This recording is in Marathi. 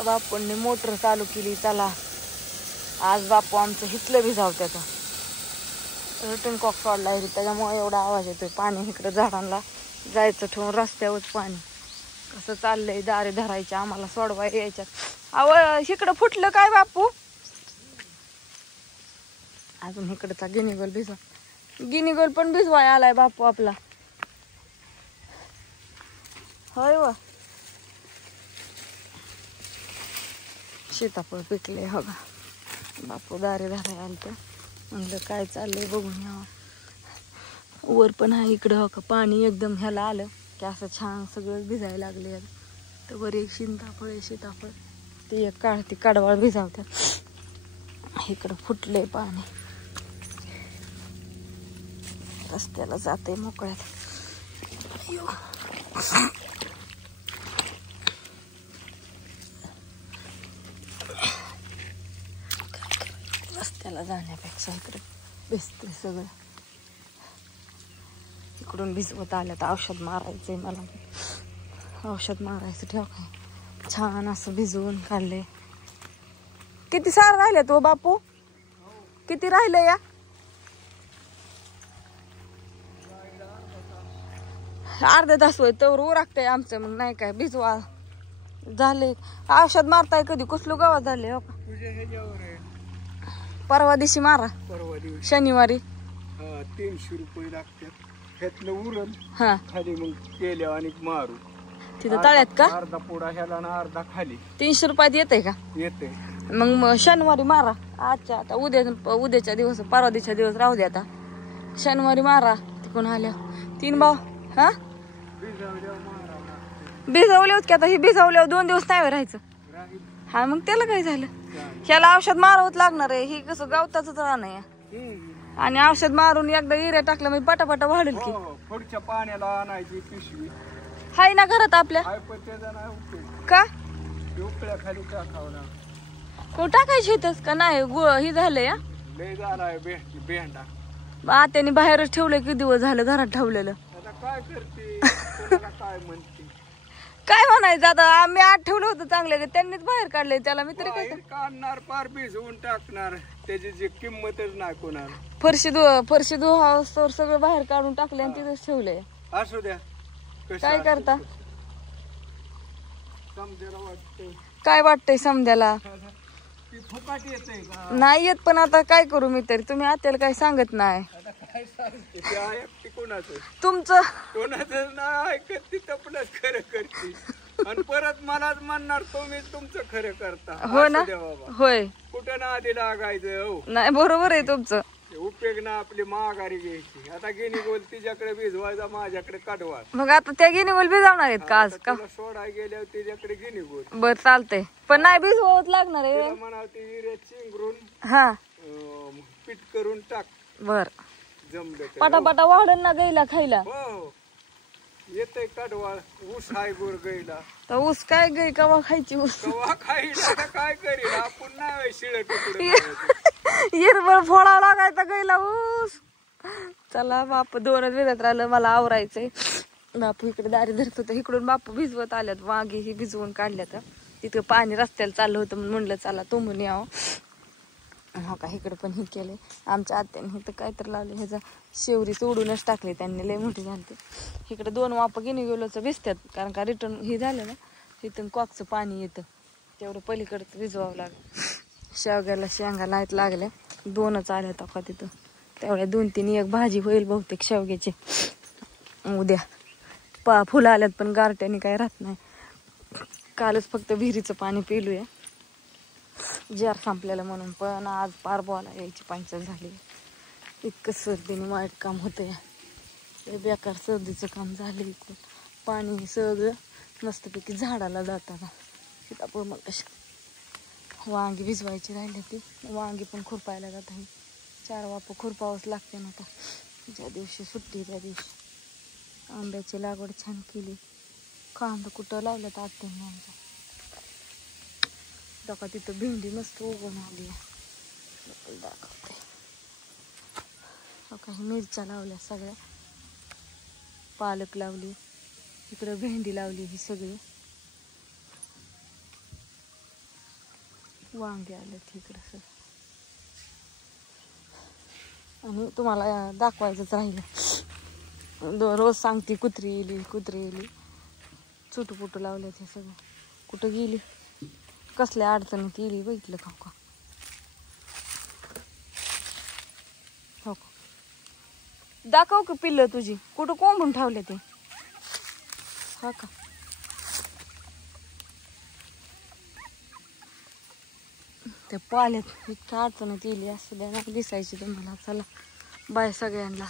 त्या बापूंनी मोटर चालू केली. चला आज बापू आमचं हितलं भिजावत्यात. रिटर्न कॉक सोडला आहे त्याच्यामुळे एवढा आवाज येतोय. पाणी इकडं झाडांना जायचं ठेवून रस्त्यावर पाणी कसं चाललंय. दारे धरायचे आम्हाला सोडवा यायच्यात. अव इकडं फुटलं काय बापू? अजून इकडचा गिनीगोल भिजवा. गिनीगोल पण भिजवाय आलाय बापू आपला. होय व सीताफळ पिकले हो का. बापू दारे धराय आलत. म्हणलं काय चाललंय बघून यावं. वर पण आहे इकडं हो का. पाणी एकदम ह्याला आलं की असं छान सगळं भिजायला लागले. तर वर एक सीताफळ ते एक ती कडवाळ भिजावतात. इकडं फुटले पाणी. रस्त्याला जाते मोकळ्यात. रस्त्याला जाण्यापेक्षा इकडे भिजते सगळं. इकडून भिजवत आल्या तर औषध मारायचंय मला. औषध मारायचं ठेव काय छान असं भिजवून काढले. किती सार राहिले तो बापू? किती राहिले या? अर्धा तास होय तर उरकतंय आमचं. मग नाही काय भिजवा झाले. औषध मारताय कधी कुसलो गावात झाले हो का? परवा दिवशी मारा. परवा दिवशी शनिवारी 300 रुपये लागतात. ह्यातलं उरण हा खाली मग केल्या आणि मारू. तिथं तळ्यात का? अर्धा पुडा ह्याला ना अर्धा खाली. 300 रुपयात येते का? येते. मग शनिवारी मारा. आजच्या आता उद्याच्या दिवस परवा दिवसच्या दिवस राहू दे. आता शनिवारी मारा. तिकडून आल्या 3 भाऊ. हा भिजवले होत की. आता हे भिजवल्यावर 2 दिवस नाही राहायचं. हा मग त्याला काय झालं. ह्याला औषध मारावंच लागणार आहे. ही कसं गवताच राहणं आहे. आणि औषध मारून एकदा युरिया टाकलं म्हणजे पटापटा वाढेल की. पुढच्या पाण्याला आणायची पिशवी हाय ना घरात आपल्या. का उकळ्या खाली टाकावं ना. कोण टाकायची इथंच का नाही? ही झालंय या लय झालाय भेंडा. आत्याने बाहेरच ठेवलंय. किती दिवस झालं घरात ठेवलेलं. आता काय करते काय म्हणते काय म्हणायचं आता. आम्ही आत ठेवलं होतं चांगलं. त्यांनीच बाहेर काढलंय त्याला. मी तरी काय काढणार पार भिजवून टाकणार. त्याची जी किंमतच नाही कोणाला. फरशी धुवास्तवर सगळं बाहेर काढून टाकले आणि तिथंच ठेवलंय. असू द्या. काय करता? समजायला वाटतंय. काय वाटतंय समजायला? फुकाट येतंय का? नाही येत. पण आता काय करू मी तरी. तुम्ही आत्याला काही सांगत नाही. आता काय सांगते ते ऐकते कोणाचं? तुमचं कोणाचं नाही ऐकत. ती तपलच खरं करते आणि परत मलाच म्हणणार तुम्ही तुमचं खरं करता. हो ना. होय कुठं ना आधी लागायचं. हो नाही बरोबर आहे तुमचं. उपयोग ना आपली माघारी घ्यायची. आता गिनी गोल तिच्याकडे भिजवायचा माझ्याकडे काढवा. मग आता त्या गिनीगोल भिजवणार आहेत का आज का? सोडाय गेल्यावर तिच्याकडे गिनी गोल. बर चालतंय. पण नाही भिजवावंच लागणार आहे. म्हणा ती युरिया चिंगरून हा पीठ करून टाक. बर जमलं पटापटा वाढन ना गाईला खायला. हो येतय काढवा. ऊस हाय गोर गाईला. तर ऊस काय गाई कवा खायची? ऊस कवा खायला काय करील आपण. नाही शिळ तुकडे हिरबळ फोडावं लागायचा गाईला ऊस. चला बापू 2च भिजत राहिलं. मला आवरायचंय. बापू इकडे दारी धरत होतं. इकडून बापू भिजवत आल्यात. वांगी ही भिजवून काढल्यात. तिथं पाणी रस्त्याला चाललं होतं म्हणलं चला तुंबून यावं. हो का इकडे पण हे केले. आमच्या आत्याने इथं काहीतरी लावले. ह्याचा शेवरी सोडूनच टाकले त्यांनी. लय मोठी झाली. इकडे 2 वाप गिनी गेलोचं भिजतात. कारण का रिटर्न हे झालं ना इथून कॉकचं पाणी येतं. तेवढं पलीकडचं भिजवावं लागलं. शेवग्याला शेंगा लाईत लागल्या. 2च आल्या का तिथं. तेवढ्या 2-3 एक भाजी होईल बहुतेक शेवग्याची उद्या. फुलं आल्यात पण गारट्याने काय राहत नाही. कालच फक्त विहिरीचं पाणी पिलूया जार संपलेलं म्हणून. पण आज पार बोला यायची पंचायत झाली. इतकं सर्दीने वाईट काम होतं या. बेकार सर्दीचं काम झालं. इकडून पाणी सगळं मस्तपैकी झाडाला जाताना. सीताफळ मग कशा वांगी भिजवायची राहिली ती. वांगी पण खुरपायला जात आहे. 4 वाप खुरपावंच लागते ना आता. ज्या दिवशी सुट्टी त्या दिवशी. आंब्याची लागवड छान केली. कांदा कुठं लावल्यात आत्याने आमच्या. बघा तिथं भेंडी मस्त उगवून आली. दाखवते. काही मिरच्या लावल्या सगळ्या. पालक लावली. इकडं भेंडी लावली ही सगळी. वांगे आले इकडं सगळं. आणि तुम्हाला दाखवायचंच राहिलं. रोज सांगते कुत्री येली चुटूपुटू लावले ते सगळं. कुठं गेली, कसल्या अडचणीत येली बघितलं का? हो का, दाखव का पिल्लं तुझी कुठं कोंबून ठेवले ते? हा का, ते पाल्यात इतक्या अडचणीत येली. असं द्या ना, दिसायची तुम्हाला. चला बाय सगळ्यांना.